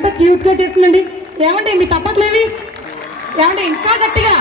ఎంత క్యూట్గా చేస్తుందండి. ఏమండి మీకు తప్పట్లేవి ఏమండి ఇంకా గట్టిగా?